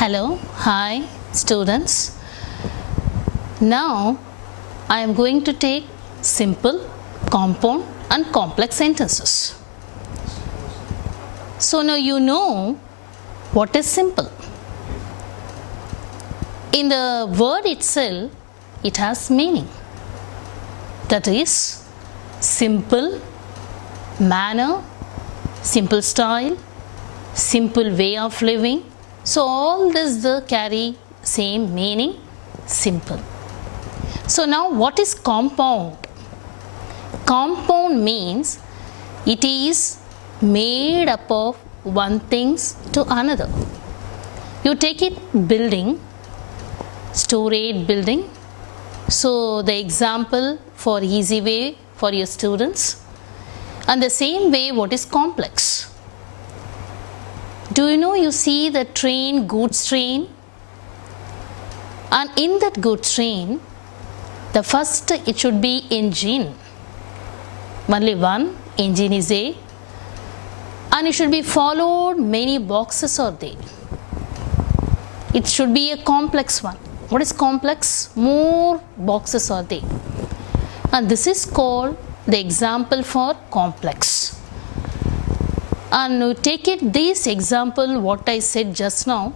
Hello, hi students. Now I am going to take simple, compound and complex sentences. So now you know what is simple. In the word itself, it has meaning. That is simple manner, simple style, simple way of living. So all this carry same meaning, simple. So now what is compound? Compound means it is made up of one things to another. You take it building, storage building. So the example for easy way for your students. And the same way, what is complex? Do you know, you see the train, goods train? And in that goods train, the first it should be engine. Only one engine is there. And it should be followed, many boxes are there. It should be a complex one. What is complex? More boxes are there. And this is called the example for complex. And take it this example what I said just now,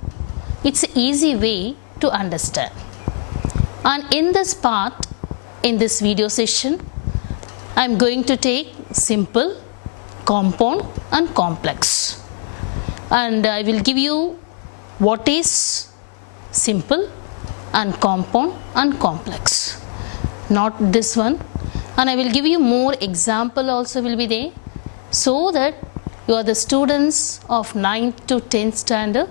it's an easy way to understand. And in this part, in this video session, I am going to take simple, compound and complex. And I will give you what is simple and compound and complex. Not this one. And I will give you more example also will be there, so that you are the students of 9th to 10th standard.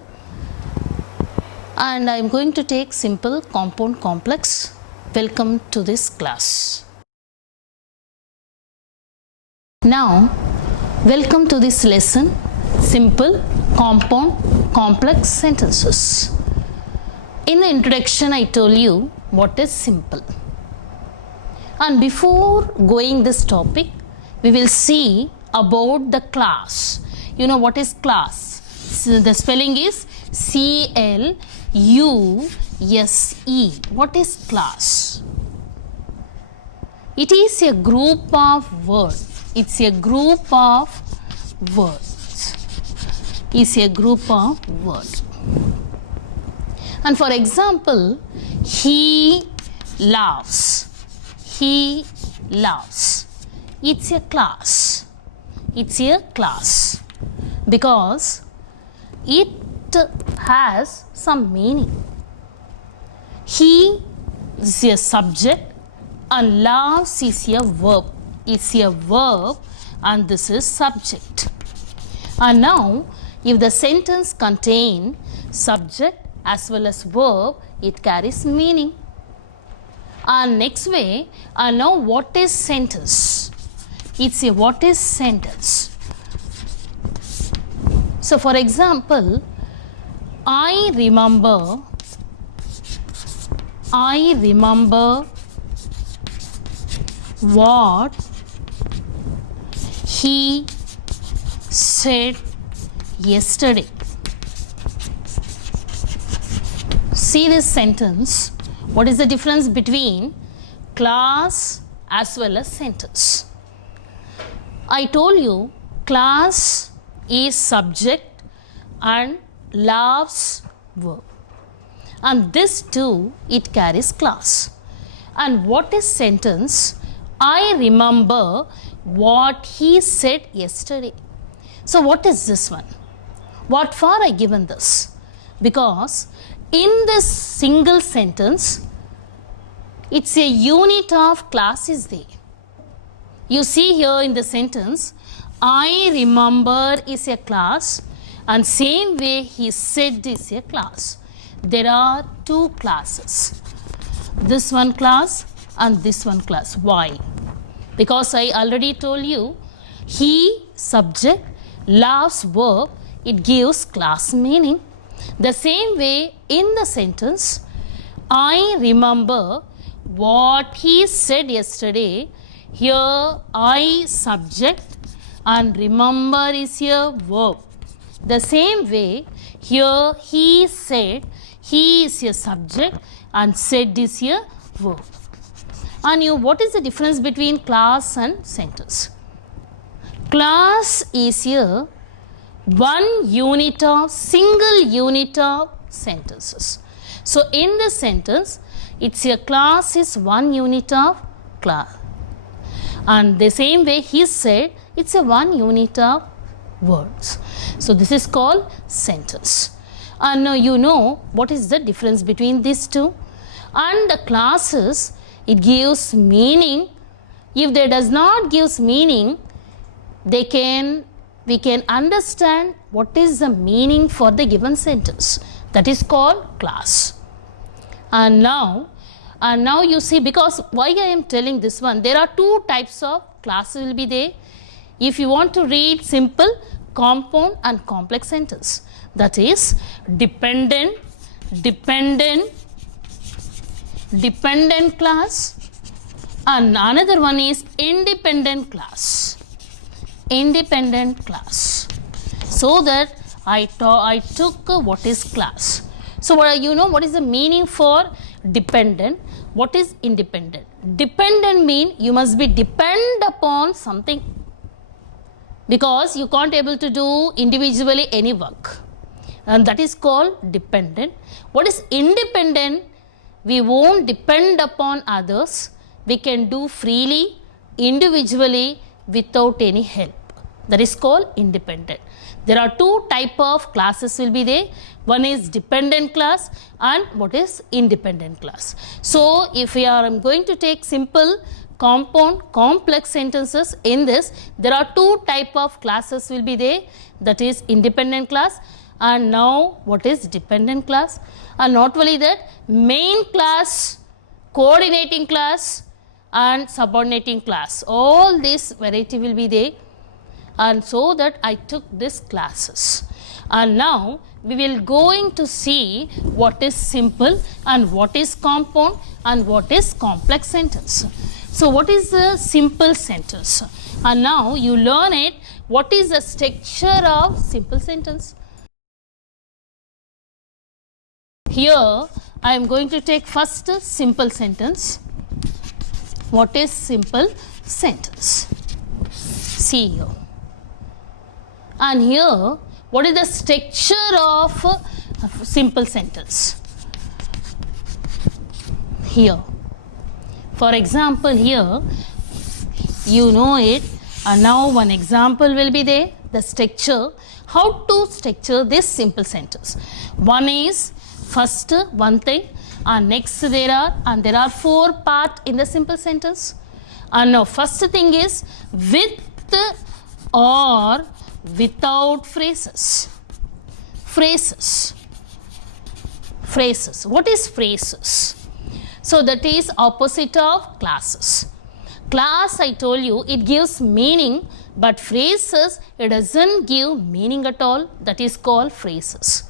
And I am going to take simple, compound, complex. Welcome to this class. Now, welcome to this lesson, simple, compound, complex sentences. In the introduction, I told you what is simple. And before going this topic, we will see about the class. You know what is class? So the spelling is C-L-U-S-E. What is class? It is a group of words. It's a group of words. It's a group of words. And for example, he laughs. He laughs. It's a class. It's a class because it has some meaning. He is a subject and laughs is a verb. It's a verb and this is subject. And now if the sentence contains subject as well as verb, it carries meaning. And next way, now what is sentence? It's a what is sentence. So for example, I remember what he said yesterday. See this sentence. What is the difference between class as well as sentence? I told you class is subject and laughs verb. And this too, it carries class. And what is sentence? I remember what he said yesterday. So what is this one? What for I given this? Because in this single sentence, it's a unit of class is there. You see here in the sentence, I remember is a class and same way he said is a class. There are two classes. This one class and this one class. Why? Because I already told you, he subject, laughs verb, it gives class meaning. The same way in the sentence, I remember what he said yesterday. Here I subject and remember is a verb. The same way Here he said, he is a subject and said is a verb. And you, what is the difference between class and sentence? Class is a single unit of sentences. So in this sentence, it's a class is one unit of class. And the same way he said, it's a one unit of words. So this is called sentence. And now you know what is the difference between these two. And the classes, it gives meaning. If they does not gives meaning, we can understand what is the meaning for the given sentence. That is called class. And now you see, because why I am telling this one, there are two types of classes will be there. If you want to read simple, compound and complex sentence, that is dependent class, and another one is independent class. So that I took what is class. So you know what is the meaning for dependent, what is independent. Dependent mean you must be depend upon something, because you can't able to do individually any work, and that is called dependent. What is independent? We won't depend upon others, we can do freely, individually, without any help. That is called independent. There are two type of classes will be there. One is dependent class and what is independent class. So if we are going to take simple, compound, complex sentences in this, there are two type of classes will be there. That is independent class and now what is dependent class. And not only that, main class, coordinating class and subordinating class, all this variety will be there. And so that I took these classes. And now we will going to see what is simple and what is compound and what is complex sentence. So what is the simple sentence? And now you learn it, what is the structure of simple sentence. Here I am going to take first simple sentence. What is simple sentence? See here. And here, what is the structure of simple sentence? Here. For example, here, you know it. And now one example will be there. The structure. How to structure this simple sentence? One is first one thing, and next there are four parts in the simple sentence. And now first thing is with or without phrases. Phrases. What is phrases? So that is opposite of classes. Class, I told you, it gives meaning, but phrases, it doesn't give meaning at all. That is called phrases.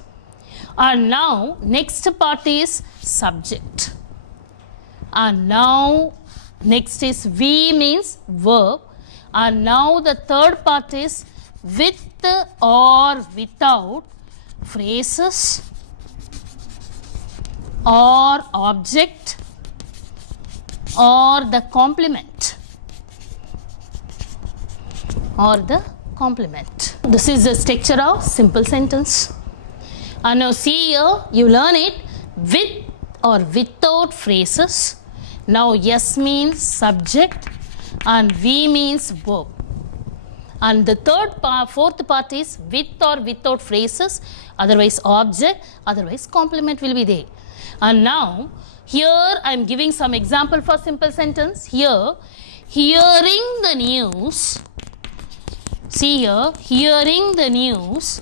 And now next part is subject. And now next is V means verb. And now the third part is with or without phrases or object or the complement. This is the structure of simple sentence. And now see here, you learn it with or without phrases. Now S means subject and V means verb. And the fourth part is with or without phrases, otherwise object, otherwise complement will be there. And now here I am giving some example for simple sentence. Here, hearing the news. See here, hearing the news,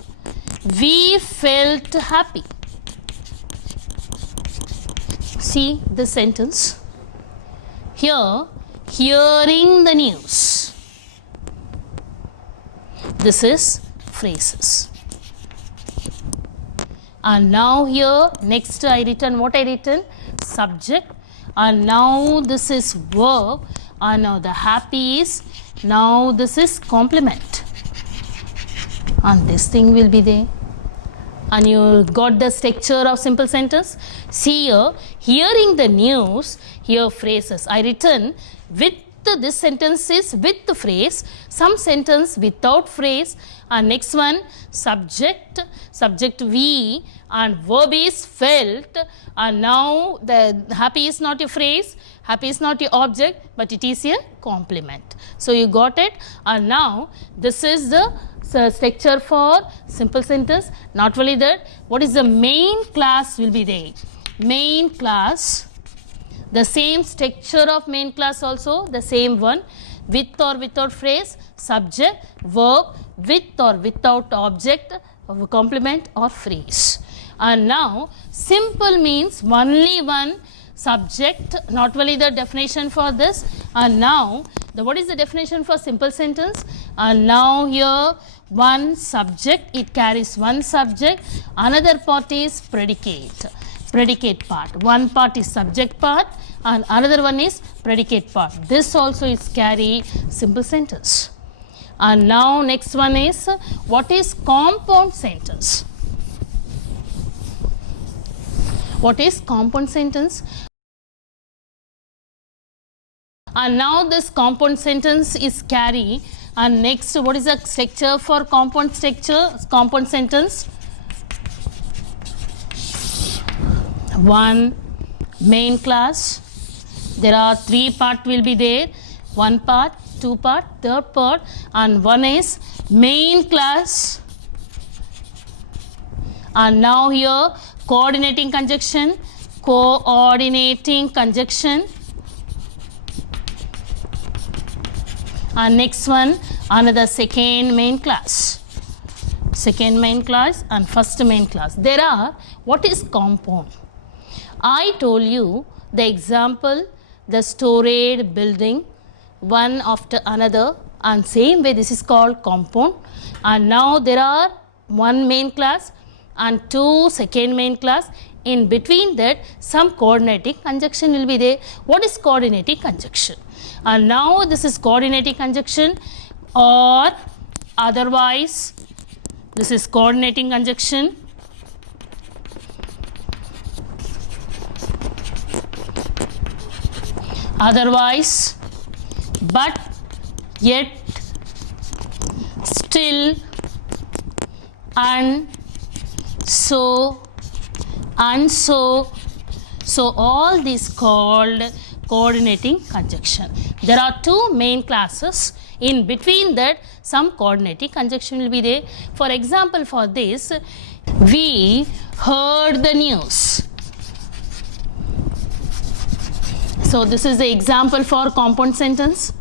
we felt happy. See the sentence. Here, hearing the news. This is phrases. And now here, next I written, what I written? Subject. And now this is verb. And now the happy is, now this is complement. And this thing will be there. and you got the structure of simple sentence. See here, hearing the news, here phrases. I written with this sentence is with the phrase, some sentence without phrase, and next one subject we, and verb is felt, and now the happy is not a phrase, happy is not your object, but it is a complement. So you got it. And now this is the structure for simple sentence. Not only that, what is the main class will be there. Main class, the same structure of main class also, the same one, with or without phrase, subject, verb, with or without object, complement or phrase. And now simple means only one subject, not only the definition for this. And now what is the definition for simple sentence? And now here one subject, it carries one subject, another part is predicate part. One part is subject part and another one is predicate part. This also is carry simple sentence. And now next one is, what is compound sentence? What is compound sentence? And now this compound sentence is carry. And next, what is the structure for compound sentence? One main class. There are three parts will be there. One part, two part, third part, and one is main class. And now here coordinating conjunction. And next one, another second main class and first main class. There are, what is compound? I told you the example, the storage building, one after another, and same way this is called compound. And now there are one main class and two second main class. In between that, some coordinating conjunction will be there. What is coordinating conjunction? And now this is coordinating conjunction, or otherwise this is coordinating conjunction. Otherwise, but, yet, still, and so. So all these called coordinating conjunction. There are two main classes. In between that, some coordinating conjunction will be there. For example, for this, we heard the news. So this is the example for compound sentence.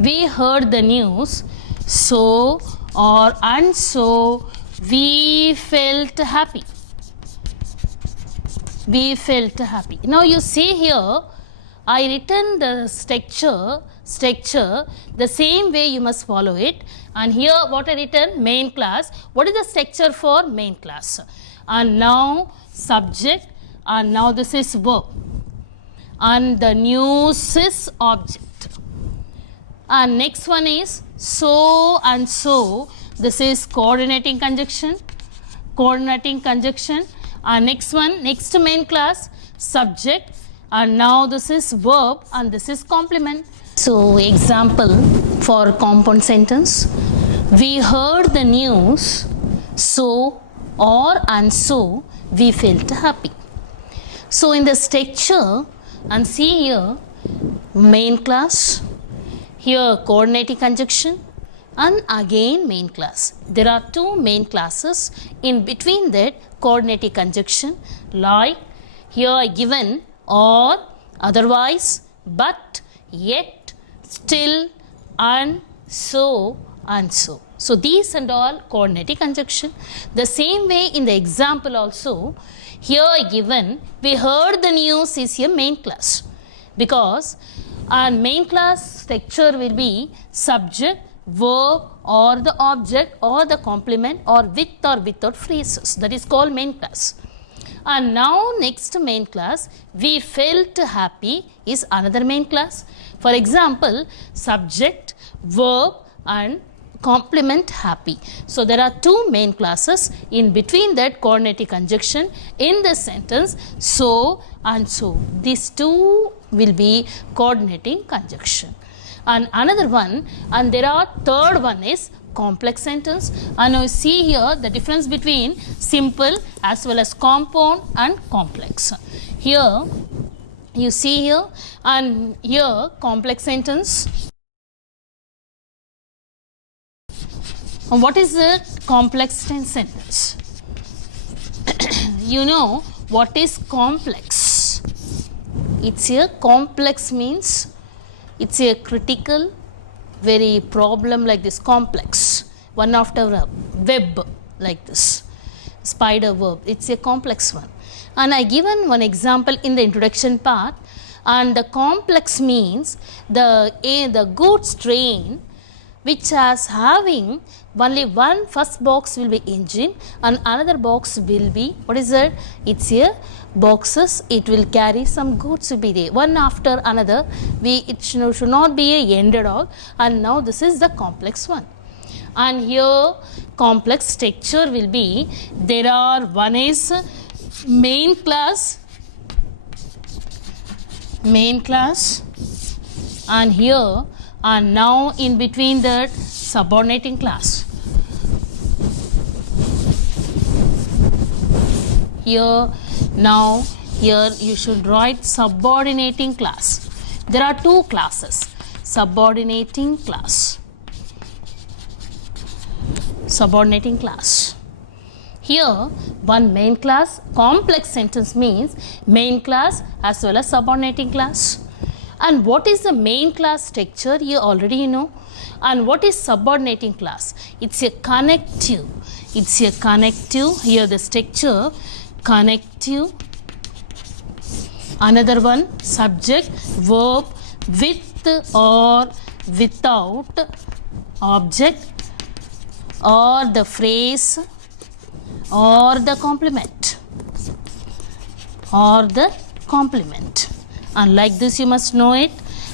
We heard the news, so or and so we felt happy. We felt happy. Now you see here, I written the structure, the same way you must follow it. And here what I written, main class. What is the structure for main class? And now subject, and now this is verb. And the news is object. And next one is so and so. This is coordinating conjunction. And next one, next main class, subject, and now this is verb and this is complement. So example for compound sentence, we heard the news, so or and so we felt happy. So in the structure, and see here main class, here coordinating conjunction, and again main class. There are two main classes. In between that, coordinating conjunction, like here I given or, otherwise, but, yet, still, and so and so. So these and all coordinating conjunction. The same way in the example also, here I given, we heard the news is a main class, because our main class structure will be subject, verb, or the object, or the complement, or with or without phrases. That is called main class. And now next main class, we felt happy is another main class. For example, subject, verb, and complement happy. So there are two main classes, in between that coordinating conjunction in this sentence, so and so. These two will be coordinating conjunction. And another one, and there are third one is complex sentence. And now see here the difference between simple as well as compound and complex. Here you see here, and here complex sentence. And what is the complex sentence? You know what is complex? It's a complex means it's a critical very problem like this, complex, one after a web like this, spider web, it's a complex one. And I given one example in the introduction part, and the complex means the goods train which has having only one first box will be engine and another box will be, what is that? It's a boxes, it will carry some goods will be there, one after another. It should not be a ended all, and now this is the complex one. And here complex structure will be, there are one is main class, and here and now in between that subordinating class. Here now here you should write subordinating class. There are two classes, subordinating class, subordinating class. Here one main class, complex sentence means main class as well as subordinating class. And what is the main class structure? You already know. And what is subordinating class? It's a connective. It's a connective. Here the structure, connective. Another one, subject, verb, with or without object, or the phrase, or the complement, or the complement. And like this you must know it.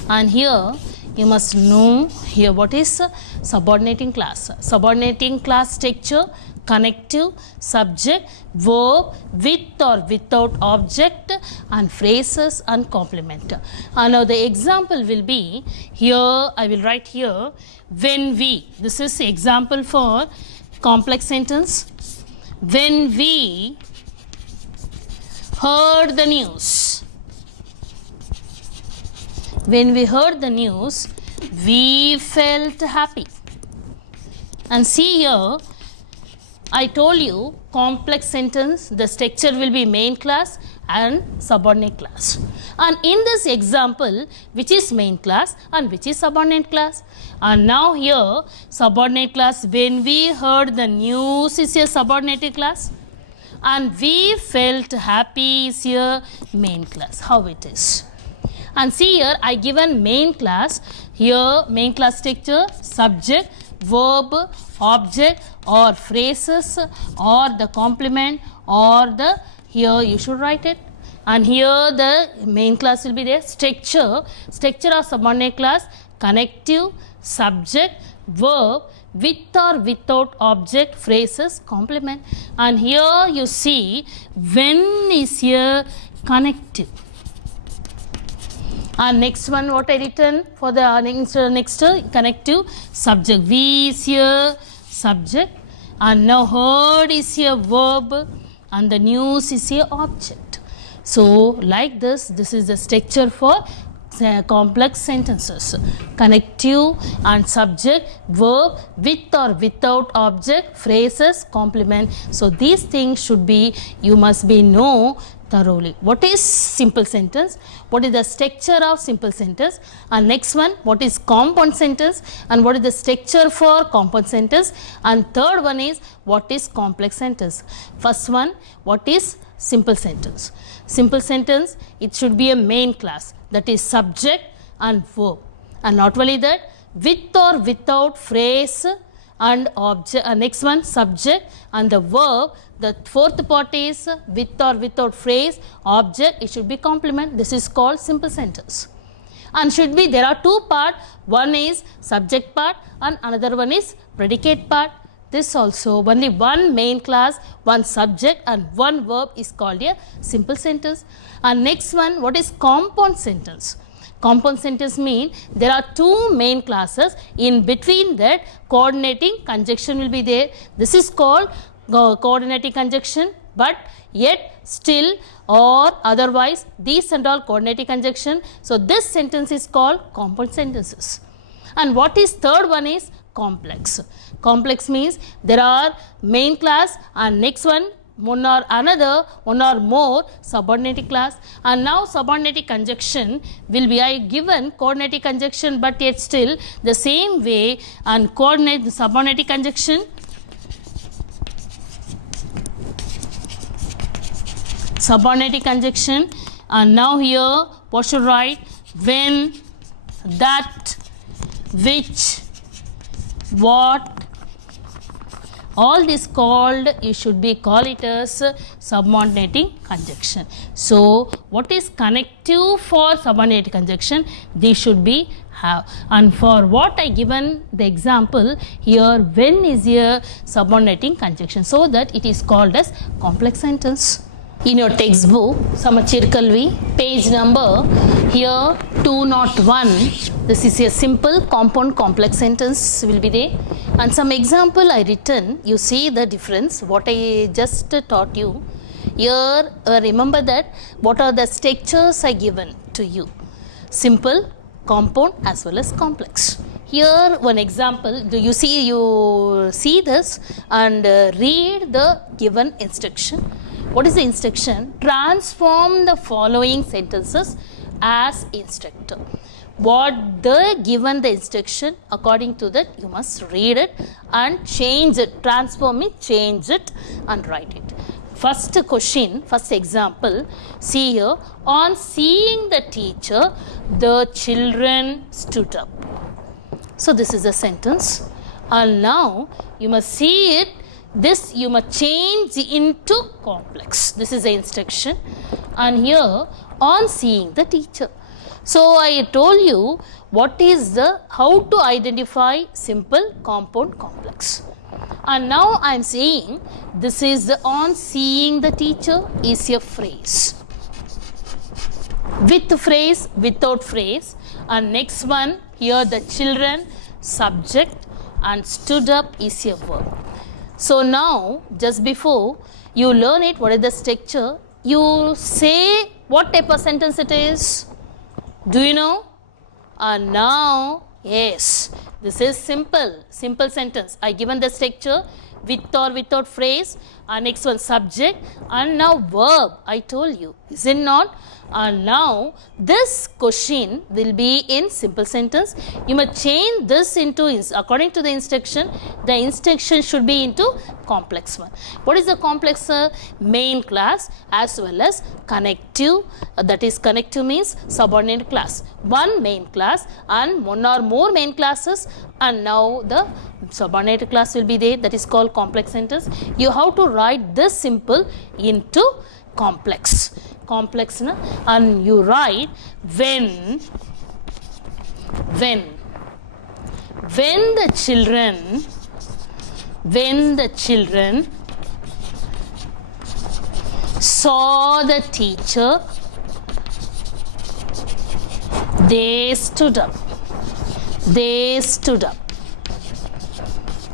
And here you must know here what is subordinating class. Subordinating class structure, connective, subject, verb, with or without object, and phrases and complement. And now the example will be, here I will write here, when we, this is example for complex sentence. When we heard the news, when we heard the news, we felt happy. And see here, I told you complex sentence, the structure will be main class and subordinate class. And in this example, which is main class and which is subordinate class? And now here, subordinate class, when we heard the news is a subordinate class, and we felt happy is here main class. How it is? And see here, I given main class. Here main class structure, subject, verb, object, or phrases, or the complement, or the, here you should write it. And here the main class will be there. Structure of subordinate class, connective, subject, verb, with or without object, phrases, complement. And here you see, when is here connective. And next one, what I written for the next connective, subject. We is here subject, and now heard is here verb, and the news is here object. So like this is the structure for complex sentences. Connective and subject, verb, with or without object, phrases, complement. So these things should be, you must be know thoroughly. What is simple sentence? What is the structure of simple sentence? And next one, what is compound sentence? And what is the structure for compound sentence? And third one is, what is complex sentence? First one, what is simple sentence? Simple sentence, it should be a main class, that is subject and verb. And not only that, with or without phrase and object. Next one, subject and the verb. The fourth part is with or without phrase, object, it should be complement. This is called simple sentence. and should be, there are two parts, one is subject part and another one is predicate part. This also only one main class, one subject and one verb is called a simple sentence. And next one, what is compound sentence? Compound sentence mean there are two main classes, in between that coordinating conjunction will be there. This is called coordinating conjunction, but yet still or otherwise these and all coordinating conjunction. So this sentence is called compound sentences. And what is third one is complex. Complex means there are main class and next one or another, one or more subordinate class, and now subordinate conjunction will be given coordinating conjunction, but yet still the same way and coordinate the subordinate conjunction. Subordinate conjunction, and now here what should write? When, that, which, what, all this called, you should be call it as subordinating conjunction. So what is connective for subordinate conjunction? These should be have. And for what I given the example here, when is a subordinating conjunction, so that it is called as complex sentence. In your textbook, Samachir Kalvi, page number here 201, this is a simple compound complex sentence will be there. And some example I written, you see the difference, what I just taught you. Here, remember that what are the structures I given to you. Simple, compound as well as complex. Here one example, do you see this and read the given instruction. What is the instruction? Transform the following sentences as instructor. What the given the instruction, according to that you must read it and change it, transform it, change it and write it. First question, first example, see here, on seeing the teacher, the children stood up. So this is a sentence, and now you must see it, this you must change into complex. This is the instruction, and here on seeing the teacher. So I told you what is the, how to identify simple, compound, complex. And now I am saying this is the on seeing the teacher is a phrase. With phrase, without phrase, and next one here the children, subject, and stood up is a verb. So now just before you learn it, what is the structure, you say what type of sentence it is. Do you know? And now, yes, this is simple sentence. I given the structure with or without phrase, and next one subject, and now verb. I told you, is it not? And now this question will be in simple sentence. You must change this into, according to the instruction should be into complex one. What is the complex? Main class as well as connective, that is connective means subordinate class. One main class and one or more main classes, and now the subordinate class will be there, that is called complex sentence. You have to write this simple into complex. Complex, na? And you write when the children saw the teacher, they stood up.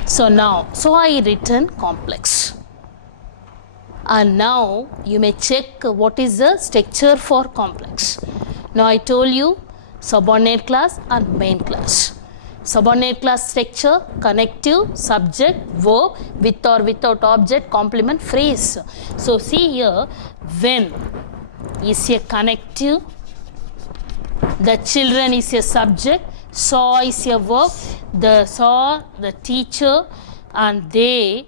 So now, so I written complex. And now you may check what is the structure for complex. Now I told you subordinate class and main class. Subordinate class structure, connective, subject, verb, with or without object, complement, phrase. So see here, when is a connective, the children is a subject, saw is a verb, the saw, the teacher, and they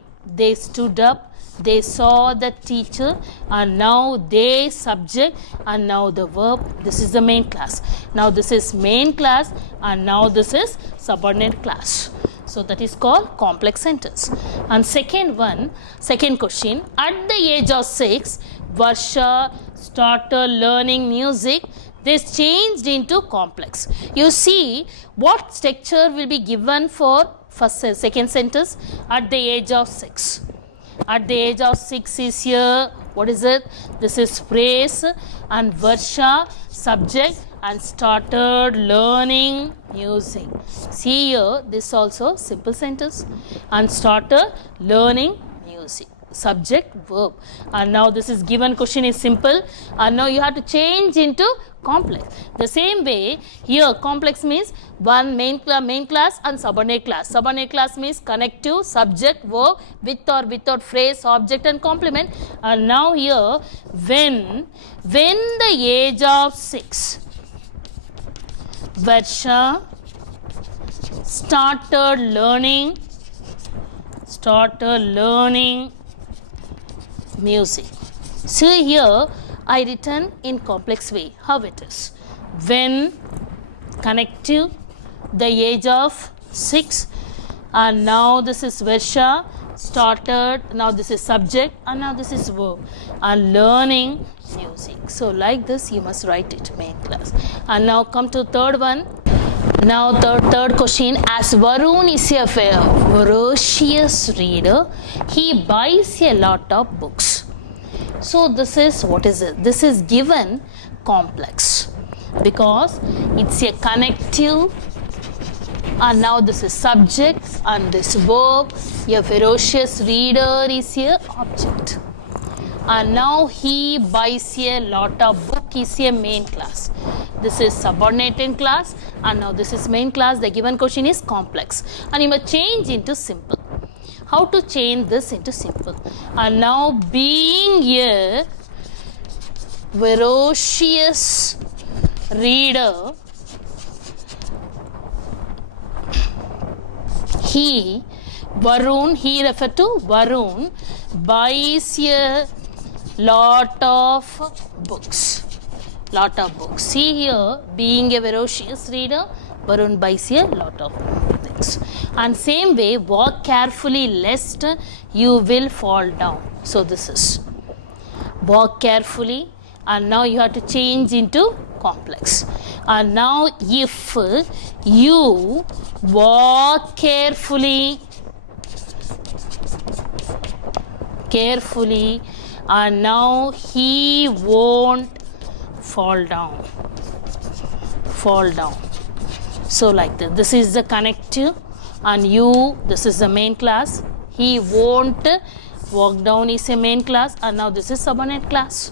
stood up. They saw the teacher, and now they subject, and now the verb. This is the main class. Now this is main class, and now this is subordinate class. So that is called complex sentence. And second question, at the age of 6, Varsha started learning music. this changed into complex. You see what structure will be given for first second sentence at the age of 6. At the age of 6 is here. What is it? This is phrase and Varsha subject and started learning music. See here, this also simple sentence and started learning music. Subject, verb. And now this is given question is simple and now you have to change into complex. The same way here complex means one main class and subordinate class. Subordinate class means connective, subject, verb, with or without phrase, object and complement. And now here when the age of 6 Varsha started learning music. So here I written in complex way how it is. When connective the age of 6 and now this is Varsha started, now this is subject and now this is verb and learning music. So like this you must write it main class. And now come to third one. Now third question, as Varun is a voracious reader, he buys a lot of books. So this is, what is it? This is given complex because it's a connective and now this is subject and this verb. A ferocious reader is a object. And now he buys a lot of book is a main class. This is subordinate class and now this is main class. The given question is complex and you must change into simple. How to change this into simple? And now being a voracious reader, he referred to Varun buys a lot of books. See here, being a voracious reader, Varun buys a lot of things. And same way, walk carefully lest you will fall down. So this is walk carefully and now you have to change into complex. And now if you walk carefully and now he won't fall down. So like this. This is the connective and you, this is the main class. He won't walk down is a main class and now this is subordinate class.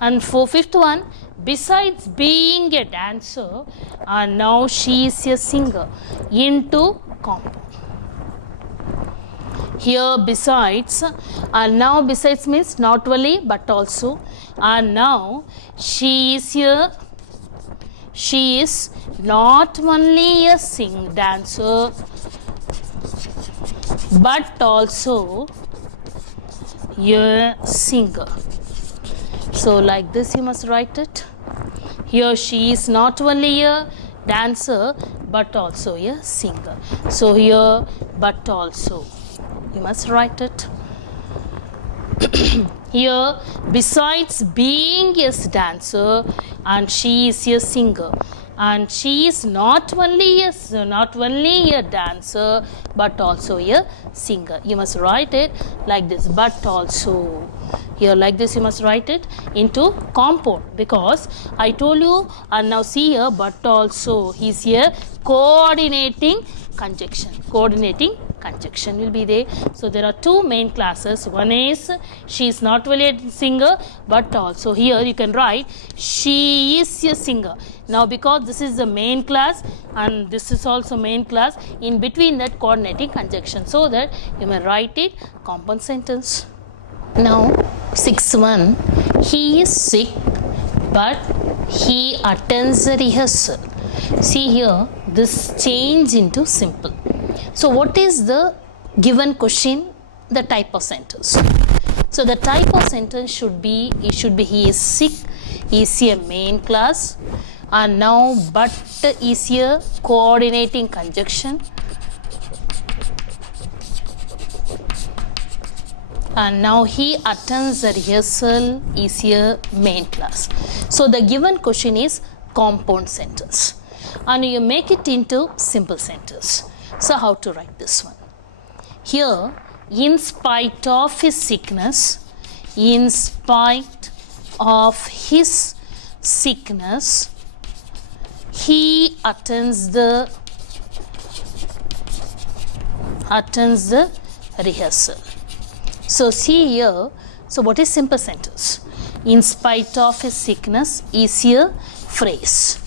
And for fifth one, besides being a dancer and now she is a singer into compound. Here besides and now besides means not only but also and now she is not only a dancer but also a singer. So like this you must write it. Here she is not only a dancer but also a singer. So here but also you must write it. Here besides being a dancer and she is a singer and she is not only a dancer but also a singer. You must write it like this, but also. Here like this you must write it into compound because I told you. And now see here, but also he's here coordinating conjunction will be there. So there are two main classes. One is she is not only a singer but also here you can write she is a singer. Now because this is the main class and this is also main class, in between that coordinating conjunction, so that you may write it compound sentence. Now 6.1, he is sick but he attends the rehearsal. See here, this change into simple. So what is the given question? The type of sentence. So the type of sentence should be he is sick, is a main class, and now but is a coordinating conjunction, and now he attends the rehearsal is a main class. So the given question is compound sentence, and you make it into simple sentence. So how to write this one? Here, in spite of his sickness, in spite of his sickness, he attends the rehearsal. So see here, so what is simple sentence? In spite of his sickness is a phrase.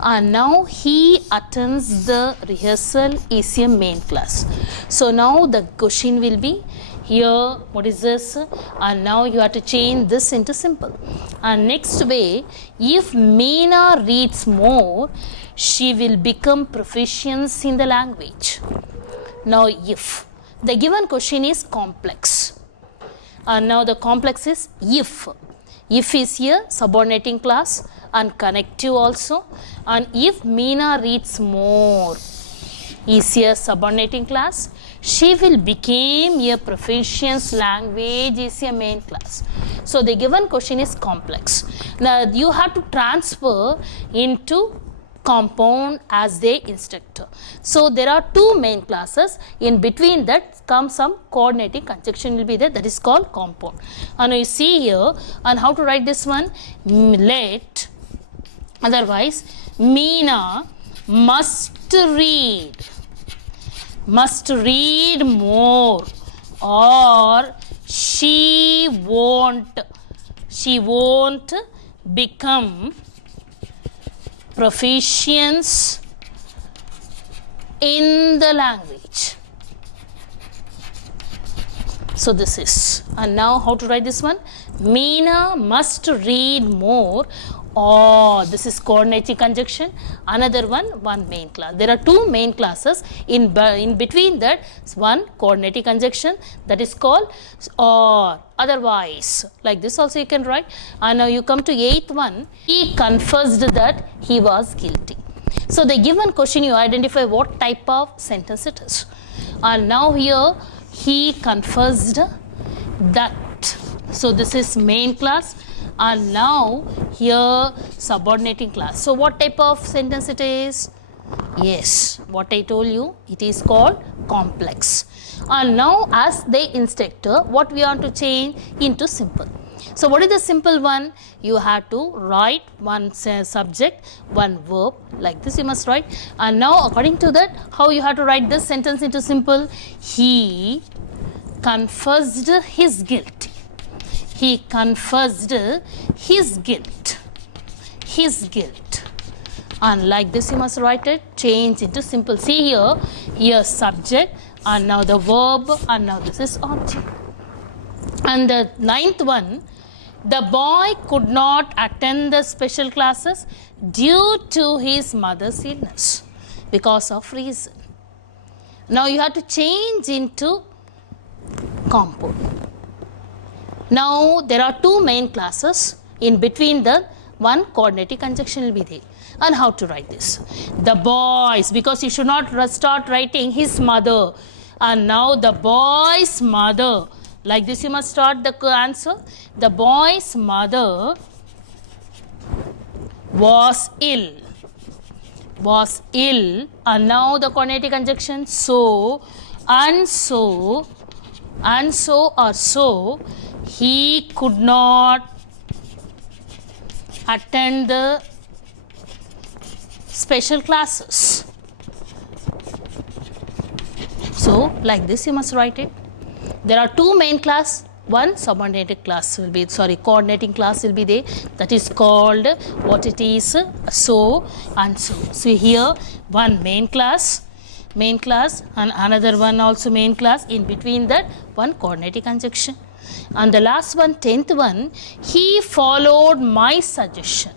And now he attends the rehearsal is a main class. So now the question will be here, what is this? And now you have to change this into simple. And next way, if Meena reads more, she will become proficient in the language. Now if the given question is complex, and now the complex is if. If is here subordinating class and connective also, and if Meena reads more is here subordinating class, she will become a proficient language is a main class. So the given question is complex. Now you have to transfer into compound as the instructor. So there are two main classes. In between that comes some coordinating conjunction will be there, that is called compound. And you see here, and how to write this one? Let, otherwise Meena must read more, or she won't become proficient in the language. So this is, and now how to write this one? Meena must read more, or this is coordinating conjunction. Another one main class. There are two main classes. In between that one coordinating conjunction, that is called or. Otherwise, like this also you can write. And now you come to eighth one. He confessed that he was guilty. So the given question, you identify what type of sentence it is. And now here he confessed that. So this is main class. And now here subordinating class. So what type of sentence it is? Yes, what I told you, it is called complex. And now as the instructor, what we want to change into simple. So what is the simple one? You have to write one subject, one verb, like this you must write. And now according to that, how you have to write this sentence into simple? He confessed his guilt. He confessed his guilt. His guilt. And like this you must write it, change into simple. See here subject, and now the verb, and now this is object. And the ninth one, the boy could not attend the special classes due to his mother's illness, because of reason. Now you have to change into compound. Now there are two main classes. In between the one coordinating conjunction will be there. And how to write this? The boys, because you should not start writing his mother. And now the boy's mother, like this you must start the answer. The boy's mother was ill. Was ill. And now the coordinating conjunction, so, and so, and so or so, he could not attend the special classes. So like this you must write it. There are two main class. One subordinated class will be, coordinating class will be there. That is called what it is, so and so. So here one main class, and another one also main class. In between that one coordinating conjunction. And the last one, 10th one, he followed my suggestion.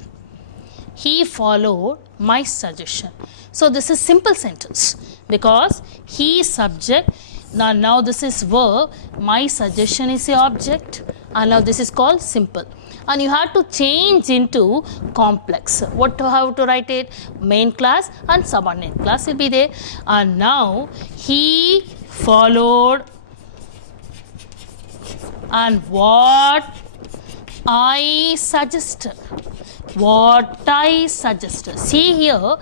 He followed my suggestion. So this is simple sentence, because he subject, now this is verb, my suggestion is the object, and now this is called simple. And you have to change into complex. How to write it? Main class and subordinate class will be there. And now he followed, and what I suggested. what I suggested. See here,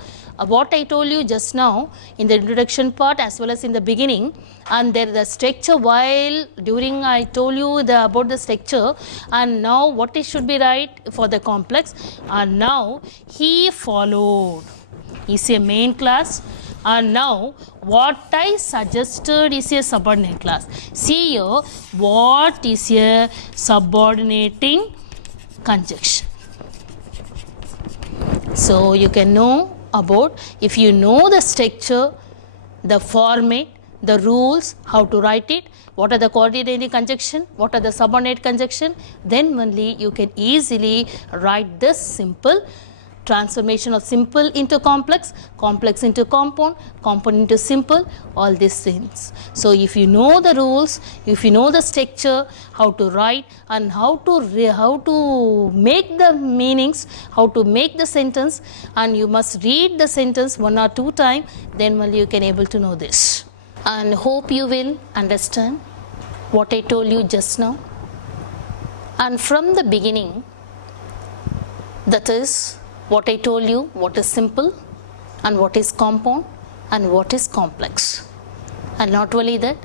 what I told you just now in the introduction part as well as in the beginning, and there the structure while during I told you about the structure, and now what it should be right for the complex, and now he followed is a main class, and now what I suggested is a subordinate class. See here, what is a subordinating conjunction? So you can know about, if you know the structure, the format, the rules, how to write it, what are the coordinating conjunction, what are the subordinate conjunction, then only you can easily write this simple transformation of simple into complex, complex into compound, compound into simple, all these things. So if you know the rules, if you know the structure, how to write and how to make the meanings, how to make the sentence, and you must read the sentence 1 or 2 times, then only you can able to know this. And hope you will understand what I told you just now. And from the beginning, that is what I told you, what is simple and what is compound and what is complex. And not only that,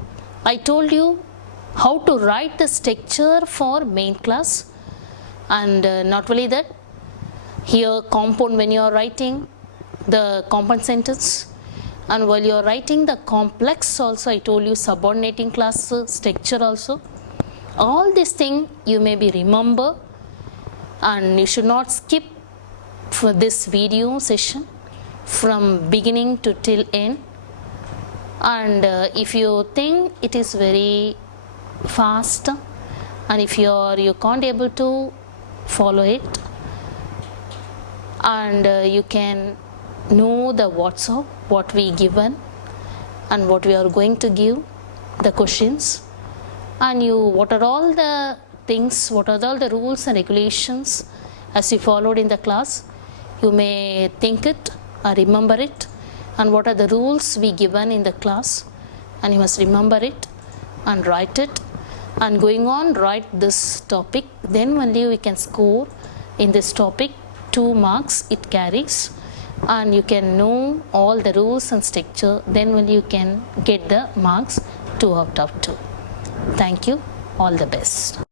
I told you how to write the structure for main class, and not only that, here compound when you are writing the compound sentence, and while you are writing the complex also I told you subordinating class structure also. All these things you may be remember, and you should not skip for this video session from beginning to till end. And if you think it is very fast and if you can't able to follow it, and you can know the WhatsApp what we given and what we are going to give the questions, and you what are all the things, what are all the rules and regulations as you followed in the class, you may think it or remember it, and what are the rules we given in the class, and you must remember it and write it, and going on write this topic, then only we can score in this topic 2 marks it carries, and you can know all the rules and structure, then only you can get the marks 2 out of 2. Thank you, all the best.